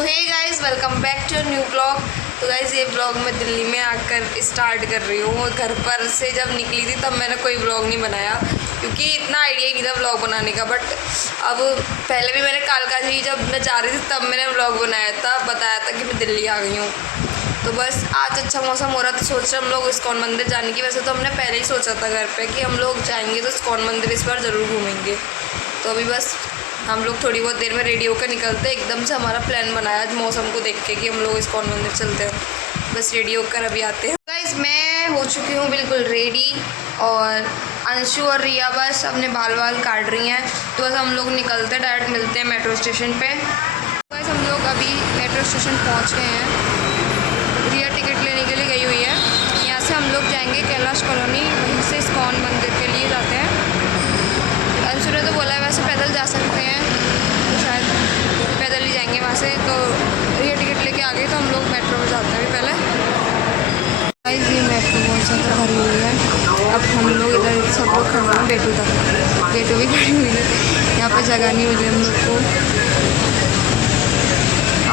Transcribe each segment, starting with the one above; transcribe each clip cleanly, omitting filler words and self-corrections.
So hey guys, welcome back to new blog. तो guys ये blog मैं दिल्ली में आकर स्टार्ट कर रही हूँ। घर पर से जब निकली थी तब मैंने कोई ब्लॉग नहीं बनाया क्योंकि इतना आइडिया ही नहीं था ब्लॉग बनाने का। बट अब पहले भी मैंने कालका जी जब मैं जा रही थी तब मैंने ब्लॉग बनाया था, बताया था कि मैं दिल्ली आ गई हूँ। तो बस आज अच्छा मौसम हो रहा था, सोच रहे हम लोग इस्कॉन मंदिर जाने की। वैसे तो हमने पहले ही सोचा था घर पे कि हम लोग जाएंगे तो इस्कॉन मंदिर इस बार ज़रूर घूमेंगे। तो अभी बस हम लोग थोड़ी बहुत देर में रेडी होकर निकलते हैं। एकदम से हमारा प्लान बनाया आज मौसम को देख के कि हम लोग इस्कॉन मंदिर चलते हैं। बस रेडी होकर अभी आते हैं। गाइस मैं हो चुकी हूँ बिल्कुल रेडी और अंशु और रिया बस अपने बाल काट रही हैं। तो बस हम लोग निकलते हैं, डायरेक्ट मिलते हैं मेट्रो स्टेशन पे। बस हम लोग अभी मेट्रो स्टेशन पहुँच गए हैं। रिया टिकट लेने के लिए गई हुई है। यहाँ से हम लोग जाएंगे कैलाश कॉलोनी, वहीं से इस्कॉन मंदिर के लिए जाते हैं। अंशु ने तो बोला है वैसे पैदल जा सकते हैं, तो शायद पैदल ही जाएंगे वहाँ से। तो रिया टिकट लेके आ गए तो हम लोग मेट्रो में जाते हैं अभी पहले। ये मेट्रो बहुत ज़्यादा भरी हुई है। अब हम लोग इधर सब लोग खड़े हैं बेटू तक, बेटू भी खड़ी हुई है। यहाँ पे जगह नहीं मिली हम लोग को।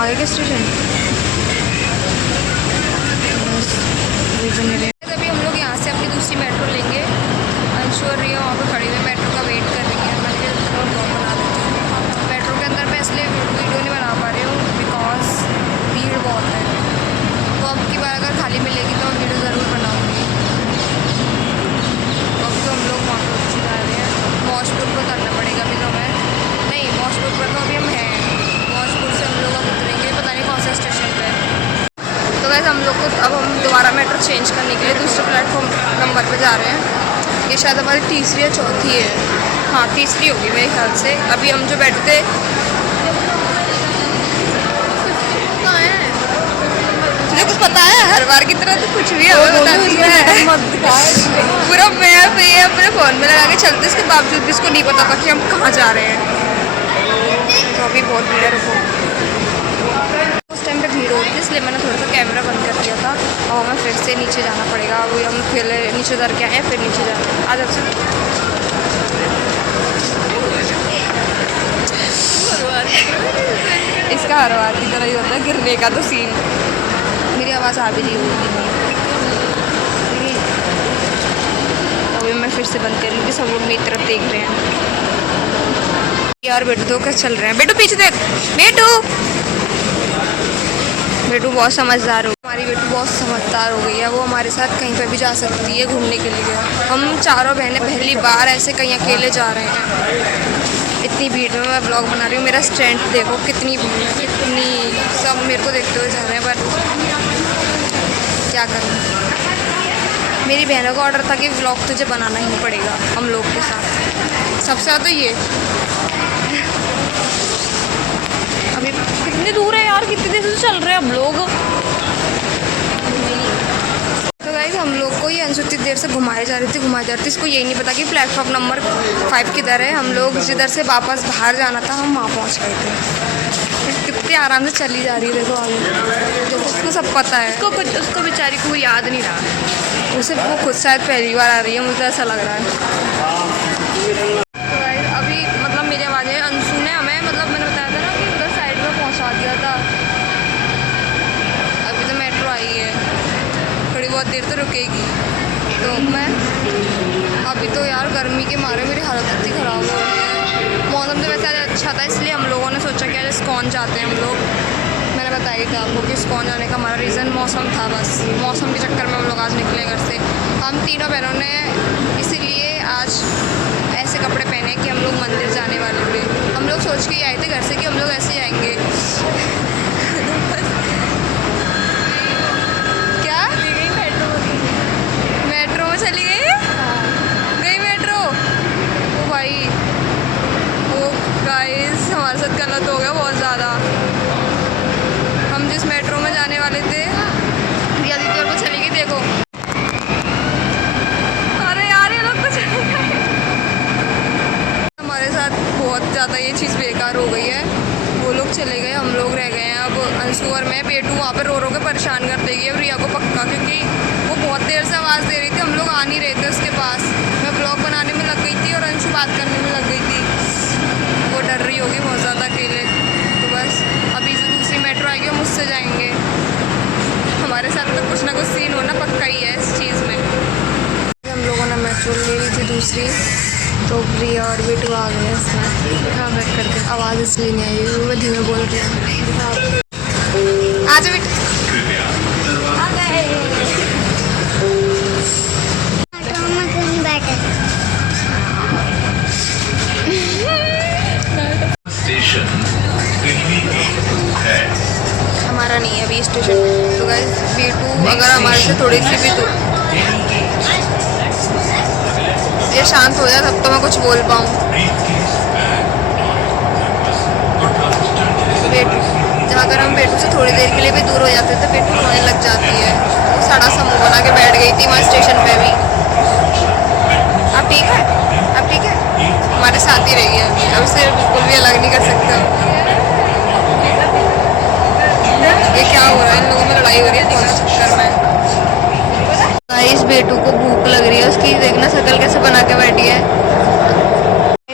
आगे का स्टेशन अभी हम लोग यहाँ से अपनी दूसरी मेट्रो लेंगे। अंशु और रिया वहाँ पर खड़ी हुई मेट्रो का वेट कर रही है। मेट्रो के अंदर मैं इसलिए वीडियो नहीं बना पा रही हूँ बिकॉज भीड़ बहुत है। तो अब की बार अगर खाली मिलेगी तो मैं वीडियो ज़रूर बनाऊँगी। अब तो हम लोग वहाँ पर जा रहे हैं। मौजपुर को उतरना पड़ेगा अभी तो हमें, नहीं मौजपुर पर तो अभी हम हैं। मौजपुर से हम लोग अब उतरेंगे पता नहीं कौन से स्टेशन पर। तो वैसे हम लोग को अब हम दोबारा मेट्रो चेंज करने के लिए दूसरे प्लेटफॉर्म नंबर पर जा रहे हैं। ये शायद हमारी तीसरी या चौथी है, हाँ तीसरी होगी मेरे ख्याल से। अभी हम जो बैठे थे कहाँ है तुझे कुछ पता है? हर बार की तरह तो कुछ भी हमें बताती है। पूरा मैप पे अपने फ़ोन में लगा के चलते, इसके बावजूद भी इसको नहीं पता था कि हम कहाँ जा रहे हैं। तो अभी बहुत भीड़ है, रुको। उस टाइम पे भीड़ हो रही थी इसलिए मैंने थोड़ा सा कैमरा बंद कर दिया था। और हमें फिर से नीचे जाना पड़ेगा। अभी हम पहले नीचे उतर के आए फिर नीचे जाना। आ जाओ इसका हर बार की तरह ही होता है गिरने का तो सीन। मेरी आवाज़ आ भी नहीं होगी। अभी मैं फिर से बंद कर लूँगी, सब लोग मेरी तरफ देख रहे हैं। यार बेटू तो क्या चल रहे हैं, बेटू पीछे देख। बेटू बेटू बहुत समझदार हो, हमारी बेटू बहुत समझदार हो गई है। वो हमारे साथ कहीं पे भी जा सकती है घूमने के लिए। हम चारों बहनें पहली बार ऐसे कहीं अकेले जा रहे हैं। इतनी भीड़ में मैं ब्लॉग बना रही हूँ। मेरा स्टैंड देखो कितनी भीड़, कितनी सब मेरे को देखते हुए जा रहे हैं। पर क्या करूँ, मेरी बहनों का ऑर्डर था कि ब्लॉग तुझे बनाना ही पड़ेगा हम लोग के साथ। सबसे ज़्यादा ये अभी कितनी दूर है यार, कितनी देर से चल रहे हैं हम लोग। तो गाइस हम लोग को ये अंशु इतनी देर से घुमाई जा रही थी। इसको यही नहीं पता कि प्लेटफॉर्म नंबर 5 किधर है। हम लोग जिधर से वापस बाहर जाना था हम वहाँ पहुँच गए थे। कितनी आराम से चली जा रही है देखो आगे, जैसे उसको सब पता है। उसको बेचारी को याद नहीं रहा, उसे वो खुद शायद पहली बार आ रही है, मुझे ऐसा लग रहा है। तो गाइस अभी मतलब मेरी आवाज़ है, अंशु ने हमें मतलब मैंने बताया था ना कि उधर साइड में पहुँचा दिया था। अभी तो मेट्रो आई है, थोड़ी बहुत देर तो रुकेगी। तो मैं अभी तो यार गर्मी के मारे मेरी हालत इतनी ख़राब हो रही है। मौसम तो वैसे आज अच्छा था इसलिए हम लोगों ने सोचा कि आज इस्कॉन जाते हैं हम लोग। मैंने बताया था आपको कि इस्कॉन जाने का हमारा रीज़न मौसम था। बस मौसम के चक्कर में हम लोग आज निकले घर से। हम तीनों बहनों ने इसीलिए आज ऐसे कपड़े पहने कि हम लोग मंदिर जाने वाले थे। हम लोग सोच के ही आए थे घर से कि हम लोग ऐसे जाएंगे। मेट्रो में चली गई मेट्रो। ओ भाई ओ गाइस हमारे साथ गलत हो गया बहुत ज़्यादा। हम जिस मेट्रो में जाने वाले थे रिया दीदी और वो चली गई। देखो अरे यार ये लोग तो चले गए। हमारे साथ बहुत ज़्यादा ये चीज़ बेकार हो गई है। वो लोग चले गए, हम लोग रह गए हैं। अब अंशु और मैं बेटू वहाँ पर रो के परेशान कर देगी अब रिया को पक्का, क्योंकि वो बहुत देर से आवाज़ दे रही थी। हम लोग आ नहीं रहे थे उसके पास। मैं ब्लॉग बनाने में लग गई थी और अंशु बात करने में लग गई थी। वो डर रही होगी बहुत ज़्यादा अकेले। तो बस अभी से दूसरी मेट्रो तो प्रिया और बेटू आ गए इसमें। हाँ बैक करके आवाज़ इसलिए नहीं आई, वो मैं धीमे बोल रही हूँ। आज बेटू आ गए। स्टेशन दिल्ली है। हमारा नहीं है अभी स्टेशन। तो गाइस बेटू अगर हमारे से थोड़ी सी भी दूर ये शांत हो जाए तब तो मैं कुछ बोल पाऊँ। बेटू अगर हम बेटू से थोड़ी देर के लिए भी दूर हो जाते तो बेटू रोने लग जाती है। तो सड़ा सा मुँह बना के बैठ गई थी वहाँ स्टेशन पे भी। अब ठीक है, अब ठीक है, हमारे साथ ही रही है अभी। अब इसे बिल्कुल भी अलग नहीं कर सकते। ये क्या हो रहा है, इन लोगों में लड़ाई हो रही है दोनों चक्कर में। गाइस बेटू को भूख लग रही है, उसकी देखना शक्ल कैसे बना के बैठी है।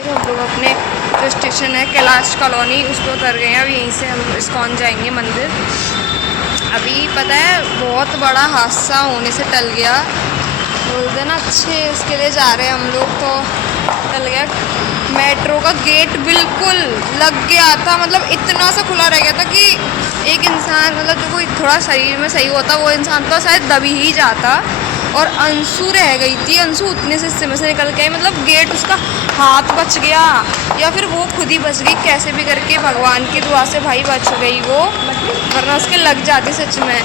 हम लोग अपने जो स्टेशन है कैलाश कॉलोनी उस पर उतर गए हैं। अब यहीं से हम इस्कॉन जाएंगे मंदिर। अभी पता है बहुत बड़ा हादसा होने से टल गया। बोलते हैं ना अच्छे उसके लिए जा रहे हैं हम लोग, तो टल गया। मेट्रो का गेट बिल्कुल लग गया था, मतलब इतना सा खुला रह गया था कि एक इंसान मतलब जो कोई थोड़ा शरीर में सही होता वो इंसान तो शायद दबी ही जाता। और अंशु रह गई थी, अंशु उतने से हिस्से में से निकल गई, मतलब गेट उसका हाथ बच गया या फिर वो खुद ही बच गई कैसे भी करके। भगवान की दुआ से भाई बच गई वो, वरना उसके लग जाती सच में।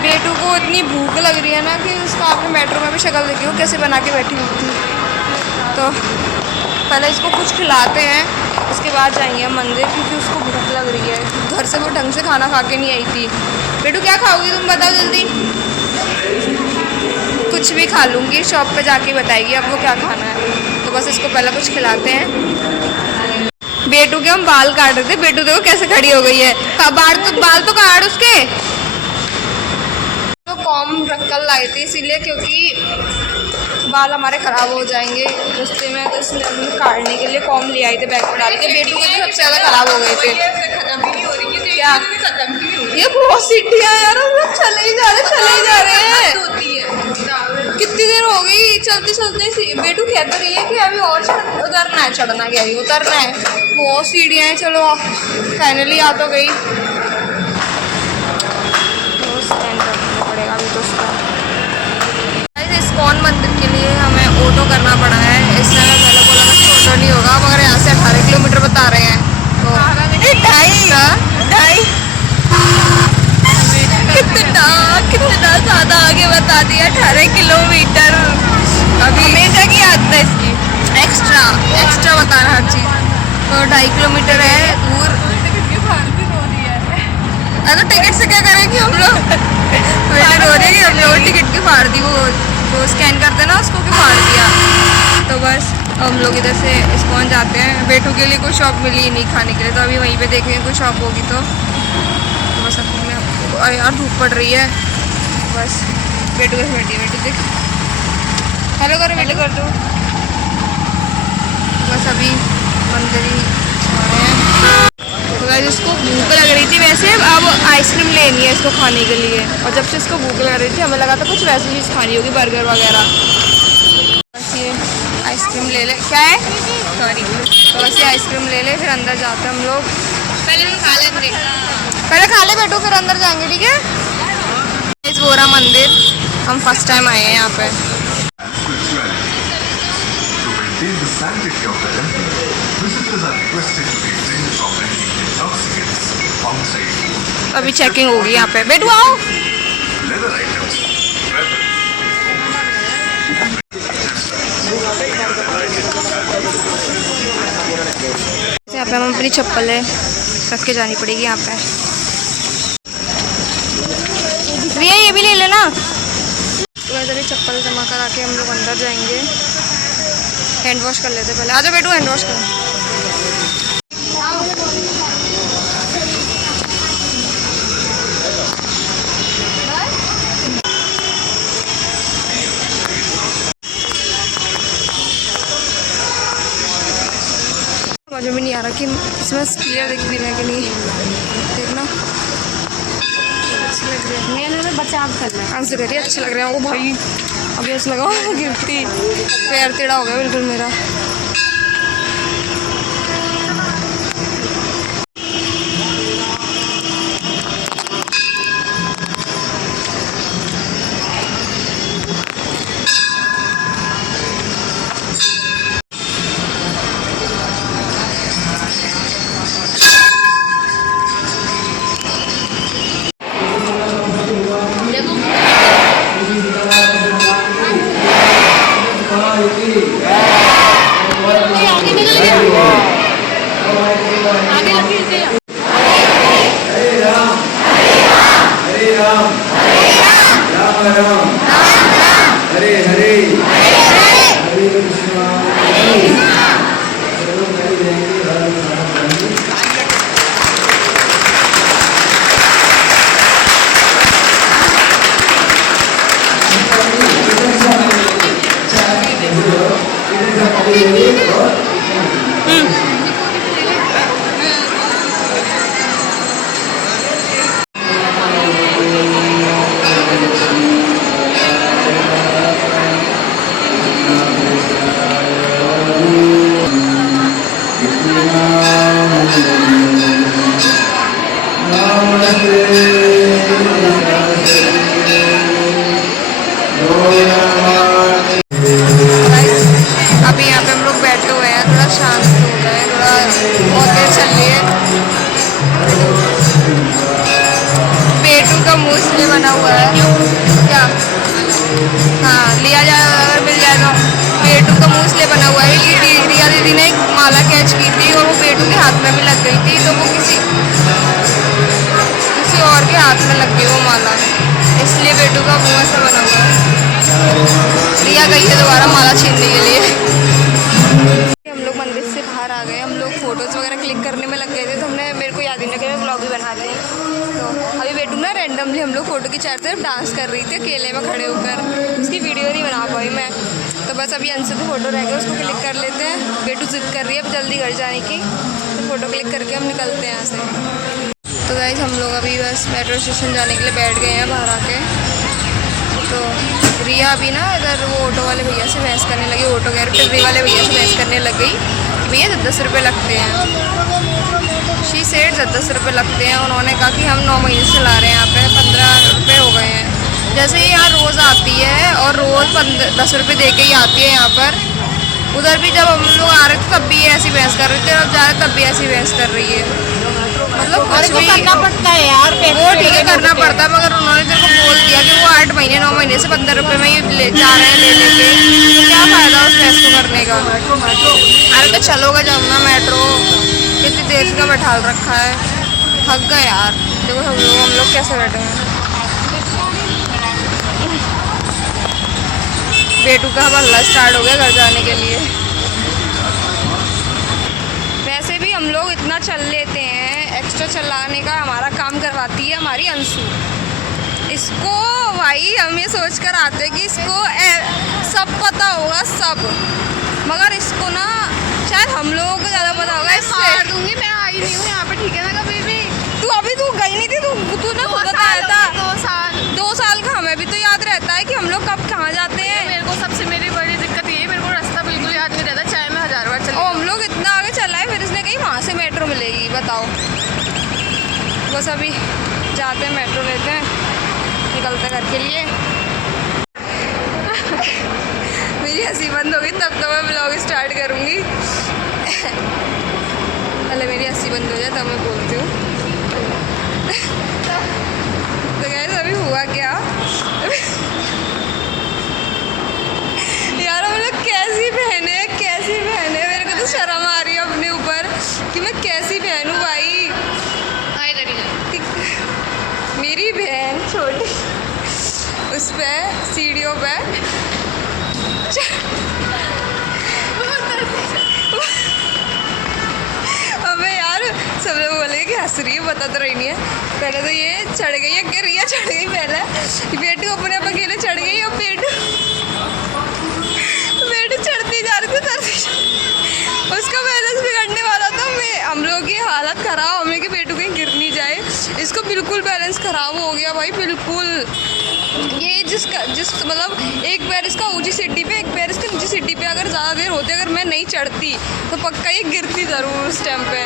बेटू को इतनी भूख लग रही है ना कि उसका आपने मेट्रो में भी शक्ल देखी हो कैसे बना के बैठी हुई थी। तो पहले इसको कुछ खिलाते हैं, उसके बाद जाएंगे हम मंदिर, क्योंकि उसको भूख लग रही है। घर से वो ढंग से खाना खा के नहीं आई थी। बेटू क्या खाओगी तुम बताओ जल्दी। कुछ भी खा लूँगी, शॉप पे जाके बताएगी आपको क्या खाना है। तो बस इसको पहले कुछ खिलाते हैं। बेटू के हम बाल काट रहे थे, बेटू देखो कैसे खड़ी हो गई है। बाल तो काट उसके। तो कॉम रखकर लाई थी इसीलिए, क्योंकि बाल हमारे ख़राब हो जाएंगे रास्ते में, तो इसलिए हमने काटने के लिए कॉम ले आए थे बैग में डाल के। बेटू के तो सबसे ज़्यादा ख़राब हो गए थे। क्या ये बहुत सीटियाँ यार, हम लोग चले ही जा रहे हैं। कितनी देर हो गई चलते चलते। बेटू कह तो रही है कि अभी और उतरना है, चढ़ना क्या है, उतरना है। बहुत सीढ़ियाँ हैं। चलो फाइनली आ तो गई। तो स्टैंड करना पड़ेगा अभी तो उसका। इस्कॉन मंदिर के लिए हमें ऑटो करना पड़ा है, इसलिए मैं पहले बोला कि ऑटो नहीं होगा। अब अगर यहाँ से 18 किलोमीटर बता रहे हैं तो 2.5 कितना ज़्यादा आगे बता दिया। 18 किलोमीटर अभी हमेशा की आदत है इसकी, एक्स्ट्रा बताना हर चीज़। तो 2.5 किलोमीटर है दूर। अगर टिकट से क्या करेंगे हम लोग। मैंने रो रही है कि हम लोग टिकट की फाड़ दी, वो स्कैन करते ना उसको कि फाड़ दिया। तो बस हम लोग इधर से इस्कॉन जाते हैं। बेटू के लिए कोई शॉप मिली ही नहीं खाने के लिए, तो अभी वहीं पे देखेंगे कोई शॉप होगी तो बस। अपने यार धूप पड़ रही है। बस बेटू कैसे बैठी है, बेटू देख। हेलो करो, बेटू कर दो। बस अभी मंदिर ही आ रहे हैं। तो गाइस इसको भूख लग रही थी वैसे, अब आइसक्रीम लेनी है इसको खाने के लिए। और जब से इसको भूख लग रही थी हमें लगा था कुछ वैसी चीज़ खानी होगी, बर्गर वगैरह। बस ये आइसक्रीम ले ले। क्या है, सॉरी। तो बस ये आइसक्रीम ले ले, फिर अंदर जाते हैं हम लोग। पहले खा लेंगे, पहले खा ले बेटू, फिर अंदर जाएंगे, ठीक है। इस बोरा मंदिर हम फर्स्ट टाइम आए हैं यहाँ पे। अभी चेकिंग होगी यहाँ पे। बेटू आओ। यहाँ पे हम अपनी चप्पलें रख के जानी पड़ेगी यहाँ पे। भैया ये भी ले लेना। तो इधर ही चप्पल जमा करा के हम लोग अंदर जाएंगे। हैंड वॉश कर लेते पहले। आजा बेटू हैंड वॉश कर। समझ में नहीं आ रहा कि इसमें क्लियर दिख भी रहा है कि नहीं। देखना अच्छी लग रही है, मैंने बचाव करना है। आंसर करिए अच्छे लग रहे हैं। ओ भाई अभी ऐसा लगा गिरती, पैर टेढ़ा हो गया बिल्कुल मेरा। अभी यहाँ पे हम लोग बैठे हुए हैं, थोड़ा शांत हो गए, थोड़ा बहुत देर चल रही है। पेटू का मुंह इसलिए बना हुआ है क्या? हाँ, लिया जाए अगर मिल जाए तो। पेटू का मुंह इसलिए बना हुआ है कि रिया दीदी ने एक माला कैच की थी और वो पेटू के हाथ में भी लग गई थी, तो वो किसी और के हाथ में लग गई वो माला, इसलिए पेटू का मुंह ऐसा बना हुआ है। रिया गई है दोबारा माला छीनने के लिए। हम लोग मंदिर से बाहर आ गए, हम लोग फोटोज़ वगैरह क्लिक करने में लग गए थे, तो हमने मेरे को याद ही नहीं कि मैं ब्लॉग भी बना रही हूँ। तो अभी बेटू ना रैंडमली हम लोग फ़ोटो की चारों तरफ डांस कर रही थी अकेले में खड़े होकर, उसकी वीडियो नहीं बना पाई मैं। तो बस अभी अंशु की फ़ोटो रह गई, उसको क्लिक कर लेते हैं। बेटू जिद कर रही है अब जल्दी घर जाने की, तो फ़ोटो क्लिक करके हम निकलते हैं यहाँ से। तो गाइस हम लोग अभी बस मेट्रो स्टेशन जाने के लिए बैठ गए हैं बाहर आके। तो रिया अभी ना इधर वो ऑटो वाले भैया से बहस करने लगी, ऑटो कह रहे टिर्री वाले भैया से बहस करने लग गई। भैया 10 रुपये लगते हैं, शी सेड 10 रुपये लगते हैं। उन्होंने कहा कि हम 9 महीने से ला रहे हैं यहाँ पे, 15 रुपये हो गए हैं। जैसे ही यहाँ रोज़ आती है और रोज़ 10 रुपये दे के ही आती है यहाँ पर। उधर भी जब हम लोग आ रहे थे तब भी ऐसी बहस कर रही थी, और जा रहे तब भी ऐसी बहस कर रही है। मतलब कुछ भी करना पड़ता है यार, वो ठीक है करना पड़ता है, मगर उन्होंने तेरे को बोल दिया कि वो 8 महीने 9 महीने से 15 रुपये में ही ले जा रहे हैं ले लेके, तो क्या फ़ायदा उस बहस को करने का। अरे तो चलोगा जब ना मेट्रो, कितनी देर का बैठा रखा है, थक गए यार। देखो हम लोग कैसे बैठे हैं। बेटू का हल्ला स्टार्ट हो गया घर जाने के लिए। वैसे भी हम लोग इतना चल लेते हैं, एक्स्ट्रा चलाने का हमारा काम करवाती है हमारी अंशु। इसको भाई हम ये सोच कर आते हैं कि इसको सब पता होगा सब, मगर इसको ना शायद हम लोगों को ज़्यादा पता होगा। इससे दूंगी, मैं आई नहीं हूँ यहाँ पे, ठीक है ना? कभी भी तू अभी तू गई नहीं थी, तू ना खुद बताया था 2 साल का। हमें भी तो याद रहता है कि हम लोग कब कहाँ जाते हैं। मेरे को सबसे मेरी बड़ी दिक्कत ये है, मेरे को रास्ता बिल्कुल याद नहीं रहता, चाहे मैं 1000 बार चली। और हम लोग इतना आगे चला है, फिर इसने कही वहाँ से मेट्रो मिलेगी, बताओ। बस अभी जाते हैं, मेट्रो लेते हैं, निकलते घर के लिए। मेरी हंसी बंद होगी तब तो मैं ब्लॉग स्टार्ट करूँगी। पहले मेरी हंसी बंद हो जाए तब मैं बोलती हूँ। तो गाइस अभी हुआ क्या यार, हम लोग कैसी बहने मेरे को तो शर्म आ रही है अपने ऊपर कि मैं कैसी बहन हूँ भाई। मेरी बहन छोटी उस पे सीढ़ियों पे अबे यार सब लोग बोले कि हंस रही है, बता तो रही नहीं है। पहले तो ये चढ़ गई है, क्या रिया चढ़ गई पहले, बेटू अपने आप अकेले चढ़ गई और बेटू चढ़ती जा रही थी, उसका बैलेंस बिगड़ने वाला था। हम लोग की हालत ख़राब, हमें कि बेटू कहीं गिर नहीं जाए, इसका बिल्कुल बैलेंस ख़राब हो गया भाई, बिल्कुल। ये जिस मतलब एक पैर इसका ऊंची सीढ़ी पे, एक पैर इसका नीची सीढ़ी पे अगर ज़्यादा देर होती, अगर मैं नहीं चढ़ती तो पक्का ये गिरती ज़रूर उस टाइम पे।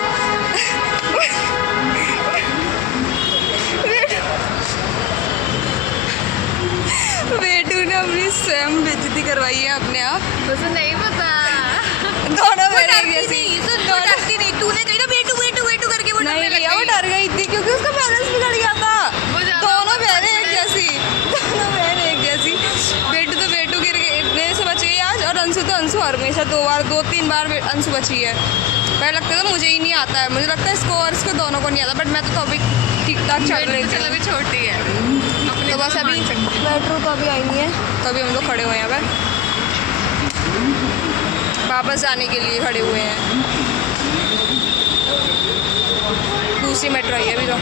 बेटू ने अपनी स्वयं बेइज्जती करवाई है अपने आप। मुझे नहीं पता। दोनों वो मेरे एक डरती जैसी। नहीं, सुन, वो डरती नहीं। तूने कही ना बेटू बेटू बेटू करके वो नहीं डरने लग भैया, वो गई। डर गई थी क्योंकि उसका बैलेंस बिगड़ गया था। वो ज्यादा दोनों बहनें एक जैसी, दोनों बहनें एक जैसी। बेटू तो बेटू गिरने से बच गई आज, और अंशु तो अंशु हमेशा 2-3 बार अंशु बची है। पहले लगता था मुझे ही नहीं आता है, मुझे लगता है इसको और इसको दोनों को नहीं आता, बट मैं तो अभी ठीक ठाक चल रही थी। अभी छोटी है तो बस अभी मेट्रो तो अभी आई नहीं है, तो अभी हम लोग खड़े हुए हैं यहाँ पर वापस जाने के लिए खड़े हुए हैं। दूसरी मेट्रो आई है अभी तो।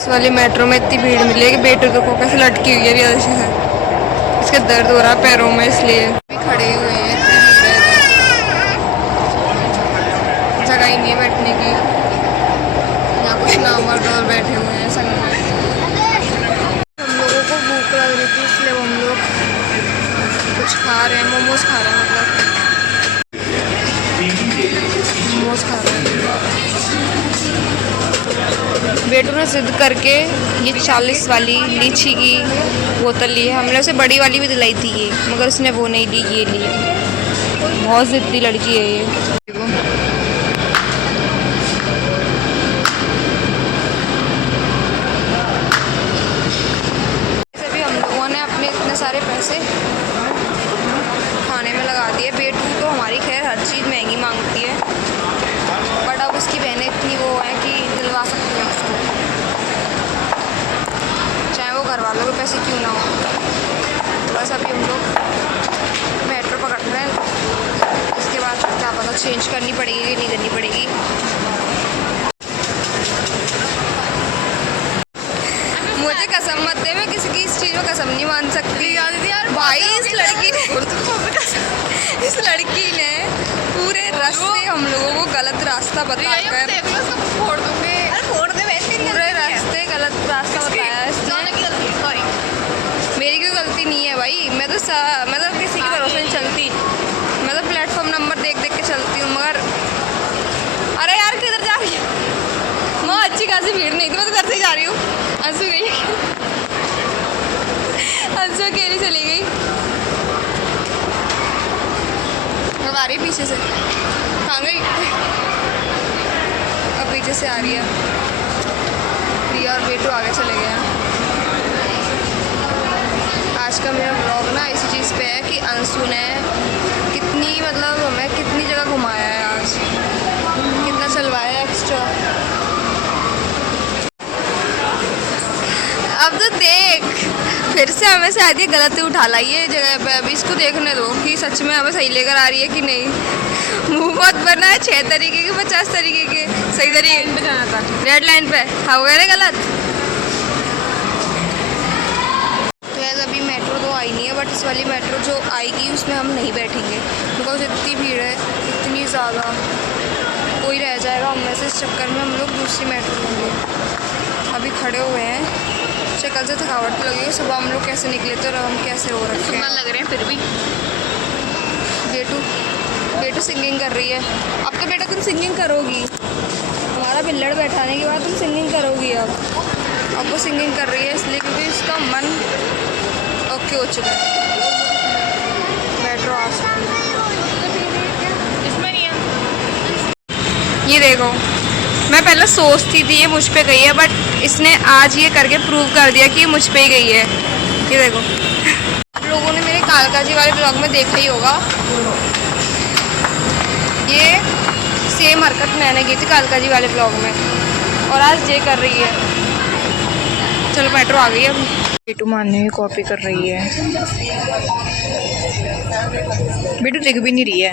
इस वाली मेट्रो में इतनी भीड़ मिली है कि बेटू तो को कैसे लटकी हुई है अभी ऐसे है, इसके दर्द हो रहा है पैरों में, इसलिए अभी खड़े हुए हैं। इतनी भीड़ है, जगह ही नहीं है बैठने की। यहाँ कुछ नामर्द और बैठे हुए हैं संग में। हम लोगों को भूख लग रही थी, इसलिए हम लोग कुछ खा रहे हैं, मोमोज खा रहे हैं, मतलब मोमोज खा रहे हैं। बेटू ने जिद करके ये 40 वाली लीची की बोतल ली है। हमने उसे बड़ी वाली भी दिलाई थी ये, मगर उसने वो नहीं ली, ये ली। बहुत जिद्दी लड़की है ये। अभी हम लोगों ने अपने इतने सारे पैसे खाने में लगा दिए। बेटू तो हमारी खैर हर चीज़ महंगी मांगती है, बट अब उसकी बहनें इतनी वो हैं कि दिलवा सकती हैं उसको, चाहे वो घर वालों के पैसे क्यों ना हो। बस अभी हम लोग मेट्रो पकड़ रहे हैं, इसके बाद क्या पता चेंज करनी पड़ेगी कि नहीं करनी पड़ेगी। मुझे कसम मत दे, मैं किसी की इस चीज़ में कसम नहीं मान सकती भाई। इस लड़की ने पूरे रास्ते हम लोगों को गलत रास्ता बताकर, फोड़ दूंगे। अरे फोड़ दे, वैसे नहीं पूरे रास्ते गलत रास्ता बताया इसने। मेरी कोई गलती नहीं है भाई, मैं तो किसी के भरोसे नहीं चलती। मैं तो प्लेटफॉर्म नंबर देख देख के चलती हूँ, मगर अरे यार किधर जा रही है? वहाँ अच्छी खासी भीड़ नहीं थी, मैं तो घर से ही जा रही हूँ। अंशु गई, अंशु अकेली चली गई। अब आ रही है पीछे से, कहाँ गई? अब पीछे से आ रही है। प्रिया और बेटू आगे चले गए हैं। आज का मेरा ब्लॉग ना इसी चीज़ पे है कि अंशु ने कितनी मतलब हमें कितनी जगह घुमाया है, आज कितना चलवाया है एक्स्ट्रा। अब तो देख, फिर से हमें शायद ये गलती उठा लाई है जगह पे। अभी इसको देखने दो कि सच में हमें सही लेकर आ रही है कि नहीं। मुँह बहुत बना है 6 तरीके के, 50 तरीके के। सही तरीके पे जाना था, रेड लाइन पे हाँ हो गया ना गलत। तो यार अभी मेट्रो तो आई नहीं है, बट इस वाली मेट्रो जो आएगी उसमें हम नहीं बैठेंगे, बिकॉज इतनी भीड़ है, इतनी ज़्यादा, कोई रह जाएगा हममें से। इस चक्कर में हम लोग दूसरी मेट्रो लेंगे। अभी खड़े हुए हैं, शक्ल से थकावट तो लगेगी। सुबह हम लोग कैसे निकले थे और हम कैसे हो रखे हैं, लग रहे हैं फिर भी। बेटू सिंगिंग कर रही है। अब तो बेटा तुम सिंगिंग करोगी, हमारा बिल्लड़ बैठाने के बाद तुम सिंगिंग करोगी। अब वो सिंगिंग कर रही है इसलिए क्योंकि उसका मन ओके हो चुका है। मेट्रो आ चुकी है। इसमें नहीं है। ये देखो, मैं पहले सोचती थी ये मुझ पे गई है, बट इसने आज ये करके प्रूव कर दिया कि ये मुझ पे ही गई है। ये देखो, आप लोगों ने मेरे कालका जी वाले ब्लॉग में देखा ही होगा, ये सेम हरकत मैंने की थी कालका जी वाले ब्लॉग में, और आज ये कर रही है। चलो मेट्रो आ गई है। अब बेटू मानने की कॉपी कर रही है। बेटू दिख भी नहीं रही है।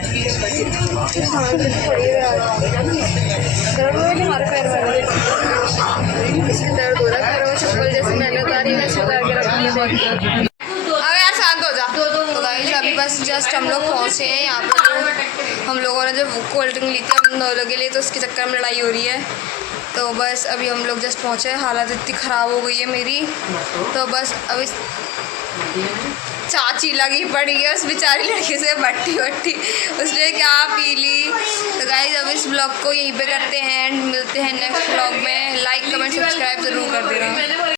इसके दर्द हो रहा है, चप्पल जैसे मेहनत आ रही है वैसे उतार के रखनी है बहुत। अब यार शांत हो जा। तो गाइस अभी बस जस्ट हम लोग पहुँचे हैं यहाँ पर। तो हम लोगों ने जो कोल्ड ड्रिंक ली थी हम दोनों के लिए, तो उसके चक्कर में लड़ाई हो रही है। तो बस अभी हम लोग जस्ट पहुँचे, हालत इतनी ख़राब हो गई है मेरी। तो बस अब इस चाची लगी पड़ी है उस बेचारी लड़की से बट्टी वट्टी, उसने क्या पी ली। तो गाइस अब इस ब्लॉग को यहीं पे करते हैं एंड मिलते हैं नेक्स्ट ब्लॉग में। लाइक कमेंट सब्सक्राइब ज़रूर कर देना।